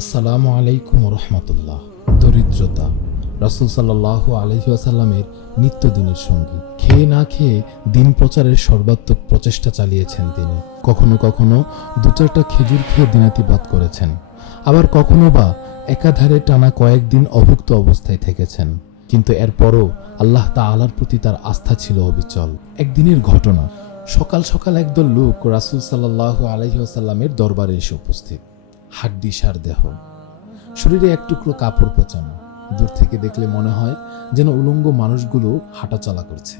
আসসালামু আলাইকুম রহমতুল্লাহ। দরিদ্রতা রাসূল সাল্লাল্লাহু আলাইহি ওয়াসাল্লামের নিত্যদিনের সঙ্গী। খেয়ে না খেয়ে দিন প্রচারের সর্বাত্মক প্রচেষ্টা চালিয়েছেন তিনি। কখনো কখনো দু চারটা খেজুর খেয়ে দিনাতিপাত করেছেন, আবার কখনো বা একাধারে টানা কয়েকদিন অভুক্ত অবস্থায় থেকেছেন। কিন্তু এরপরও আল্লাহ তাআলার প্রতি তার আস্থা ছিল অবিচল। একদিনের ঘটনা, সকাল সকাল একদল লোক রাসূল সাল্লাল্লাহু আলাইহি ওয়াসাল্লামের দরবারে এসে উপস্থিত। হাড্ডিসার দেহ, শরীরে এক টুকরো কাপড় পেঁচানো। দূর থেকে দেখলে মনে হয় যেন উলঙ্গ মানুষগুলো হাঁটাচলা করছে।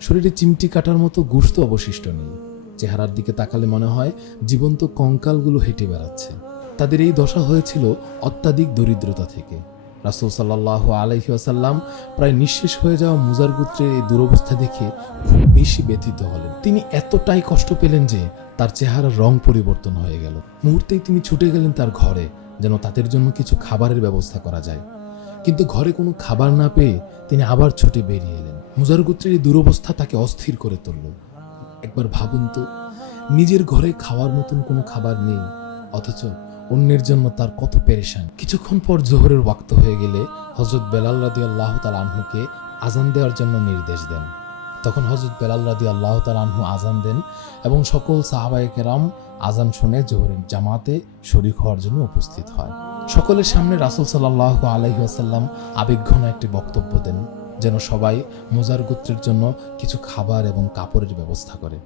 শরীরে চিমটি কাটার মতো গোশত অবশিষ্ট নেই। চেহারার দিকে তাকালে মনে হয় জীবন্ত কঙ্কালগুলো হেঁটে বেড়াচ্ছে। তাদের এই দশা হয়েছিল অত্যাধিক দরিদ্রতা থেকে। রাসূল সাল্লাল্লাহু আলাইহি ওয়াসাল্লাম প্রায় নিঃশেষ হয়ে যাওয়া মুজার গোত্রের এই দুরবস্থা দেখে খুব বেশি ব্যথিত হলেন। তিনি এতটাই কষ্ট পেলেন যে তার চেহারার রং পরিবর্তন হয়ে গেল। মুহূর্তেই তিনি ছুটে গেলেন তার ঘরে, যেন তাদের জন্য কিছু খাবারের ব্যবস্থা করা যায়। কিন্তু ঘরে কোনো খাবার না পেয়ে তিনি আবার ছুটে বেরিয়ে এলেন। মুজার গোত্রের এই দুরবস্থা তাকে অস্থির করে তুলল। একবার ভাবুন তো, নিজের ঘরে খাওয়ার মতন কোনো খাবার নেই, অথচ অন্যের জন্য তার কত পেরেশান। কিছুক্ষণ পর জোহরের ওয়াক্ত হয়ে গেলে হযরত বেলাল রাদিয়াল্লাহু তাআলা আনহুকে আজান দেওয়ার জন্য নির্দেশ দেন। তখন হযরত বেলাল রাদিয়াল্লাহু তাআলা আনহু আজান দেন এবং সকল সাহাবায়ে কেরাম আজান শুনে জোহরের জামাতে শরীক হওয়ার জন্য উপস্থিত হয়। সকলের সামনে রাসূল সাল্লাল্লাহু আলাইহি ওয়াসাল্লাম আবেগঘন একটি বক্তব্য দেন, যেন সবাই মুজার গোত্রের জন্য কিছু খাবার এবং কাপড়ের ব্যবস্থা করে।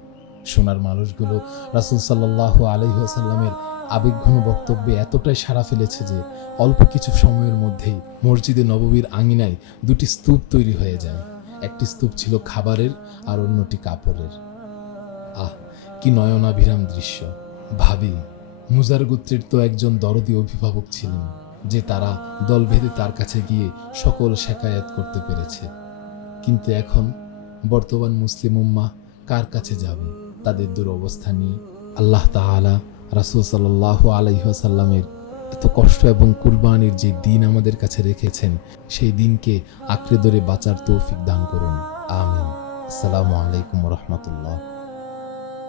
সোনার মানুষগুলো রাসূল সাল্লাল্লাহু আলাইহি ওয়াসাল্লামের আবেগঘন বক্তব্যে এতটাই সাড়া ফেলেছে যে অল্প কিছু সময়ের মধ্যেই মসজিদে নববীর আঙিনায় দুটি স্তূপ তৈরি হয়ে যায়। একটি স্তূপ ছিল খাবারের আর অন্যটি কাপড়ের। আহ, কি নয়নাভিরাম দৃশ্য! ভাবি, মুজার গোত্রের তো একজন দরদী অভিভাবক ছিলেন, যে তারা দলভেদে তার কাছে গিয়ে সকল শেকায়াত করতে পেরেছে। কিন্তু এখন বর্তমান মুসলিম উম্মাহ কার কাছে যাবে তাদের দুরবস্থা নিয়ে? আল্লাহ তাআলা রাসূল সাল্লাল্লাহু আলাইহি ওয়াসাল্লামের এত কষ্ট এবং কুরবানির যে দিন আমাদের কাছে রেখেছেন, সেই দিনকে আঁকড়ে ধরে বাঁচার তৌফিক দান করুন। আমিন। আসসালামু আলাইকুম ওয়া রাহমাতুল্লাহ।